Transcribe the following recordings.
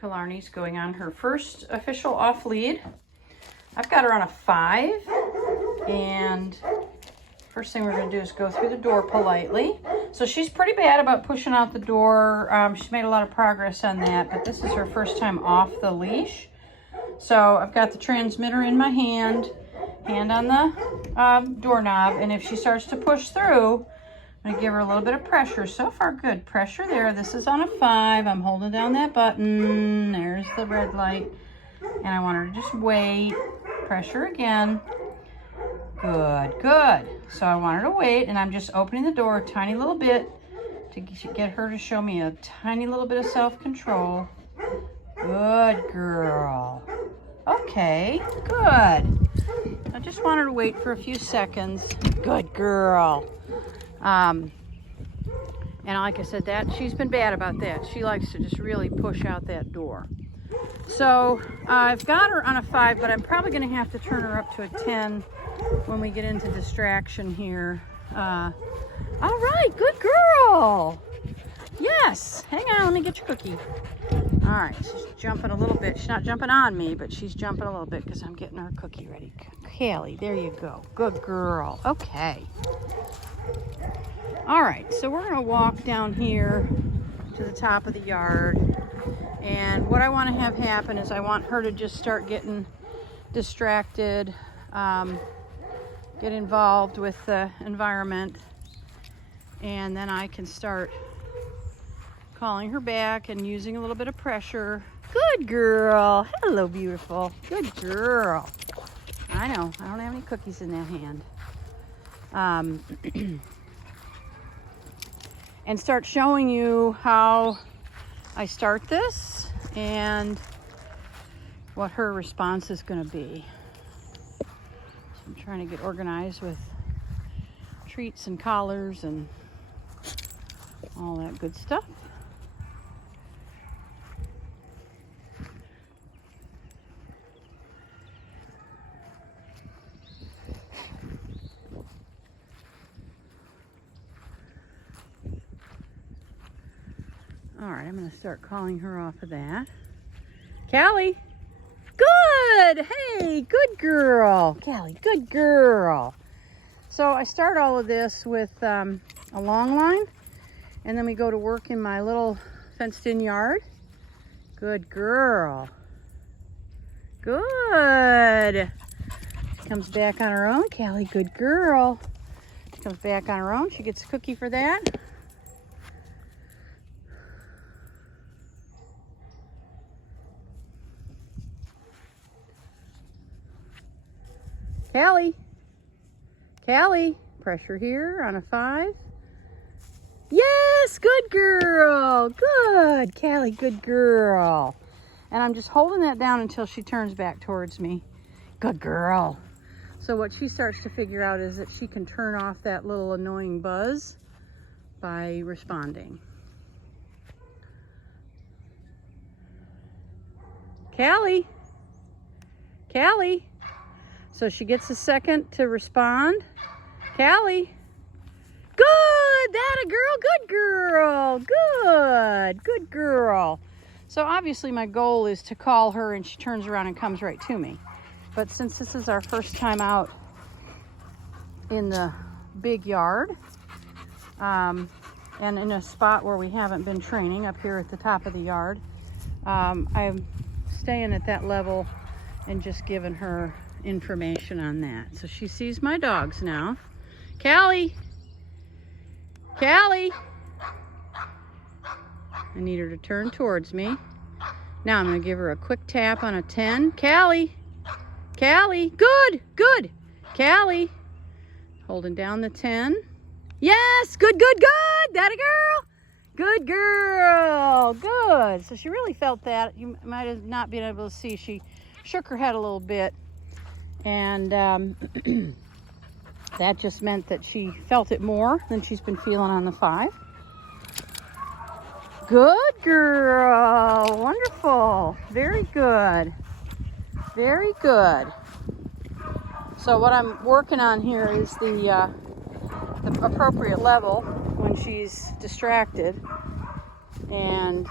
Killarney's going on her first official off lead. I've got her on a 5, and first thing we're going to do is go through the door politely. So she's pretty bad about pushing out the door. She's made a lot of progress on that, but this is her first time off the leash. So I've got the transmitter in my hand on the doorknob, and if she starts to push through, I'm going to give her a little bit of pressure. So far, good. Pressure there. This is on a 5. I'm holding down that button. There's the red light. And I want her to just wait. Pressure again. Good, good. So I want her to wait, and I'm just opening the door a tiny little bit to get her to show me a tiny little bit of self-control. Good girl. Okay, good. I just want her to wait for a few seconds. Good girl. And like I said, that she's been bad about that. She likes to just really push out that door. So I've got her on a 5, but I'm probably going to have to turn her up to a 10 when we get into distraction here. All right, good girl. Yes, hang on, let me get your cookie. All right, she's jumping a little bit. She's not jumping on me, but she's jumping a little bit because I'm getting her cookie ready. Callie, there you go. Good girl. Okay. All right, so we're gonna walk down here to the top of the yard. And what I want to have happen is I want her to just start getting distracted, get involved with the environment, and then I can start calling her back and using a little bit of pressure. Good girl. Hello, beautiful. Good girl. I know, I don't have any cookies in that hand. And start showing you how I start this and what her response is going to be. So I'm trying to get organized with treats and collars and all that good stuff. All right, I'm going to start calling her off of that. Callie, good. Hey, good girl. Callie, good girl. So I start all of this with a long line, and then we go to work in my little fenced-in yard. Good girl. Good. She comes back on her own. Callie, good girl. She comes back on her own. She gets a cookie for that. Callie, Callie, pressure here on a 5. Yes, good girl, good. Callie, good girl. And I'm just holding that down until she turns back towards me. Good girl. So what she starts to figure out is that she can turn off that little annoying buzz by responding. Callie, Callie. So she gets a second to respond. Callie. Good, that a girl, good girl, good, good girl. So obviously my goal is to call her and she turns around and comes right to me. But since this is our first time out in the big yard, and in a spot where we haven't been training up here at the top of the yard, I'm staying at that level and just giving her information on that. So she sees my dogs now. Callie, Callie. I need her to turn towards me. Now I'm going to give her a quick tap on a 10. Callie, Callie, good, good. Callie, holding down the 10. Yes, good, good, good. That a girl. Good girl, good. So she really felt that. You might have not been able to see. She shook her head a little bit. And that just meant that she felt it more than she's been feeling on the 5. Good girl. Wonderful. Very good. Very good. So what I'm working on here is the appropriate level when she's distracted. And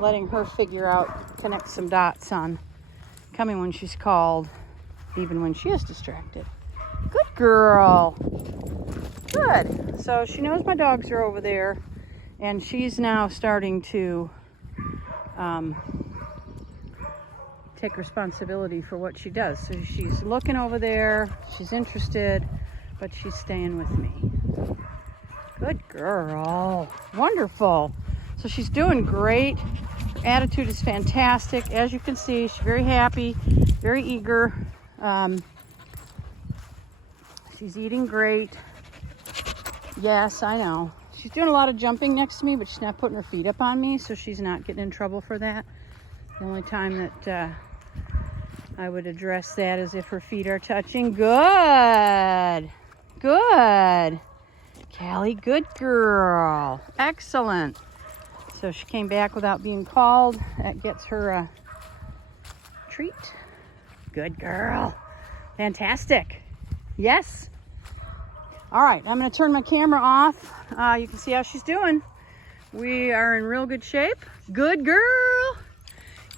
letting her figure out, connect some dots on coming when she's called, even when she is distracted. Good girl. Good. So she knows my dogs are over there, and she's now starting to take responsibility for what she does. So she's looking over there, she's interested, but she's staying with me. Good girl. Wonderful. So she's doing great. Her attitude is fantastic. As you can see, she's very happy, very eager. She's eating great. Yes, I know. She's doing a lot of jumping next to me, but she's not putting her feet up on me, so she's not getting in trouble for that. The only time that I would address that is if her feet are touching. Good. Good. Callie, good girl. Excellent. So she came back without being called. That gets her a treat. Good girl. Fantastic. Yes. All right, I'm going to turn my camera off. You can see how she's doing. We are in real good shape. Good girl.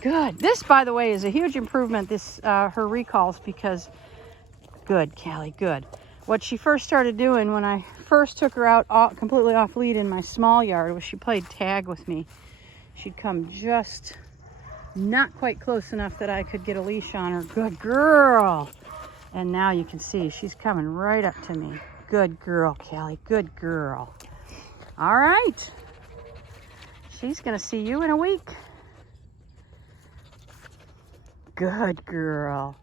Good. This, by the way, is a huge improvement, this her recalls, because good, Callie, good. What she first started doing when I first took her out completely off lead in my small yard was she played tag with me. She'd come just not quite close enough that I could get a leash on her. Good girl. And now you can see she's coming right up to me. Good girl, Callie. Good girl. All right. She's going to see you in a week. Good girl.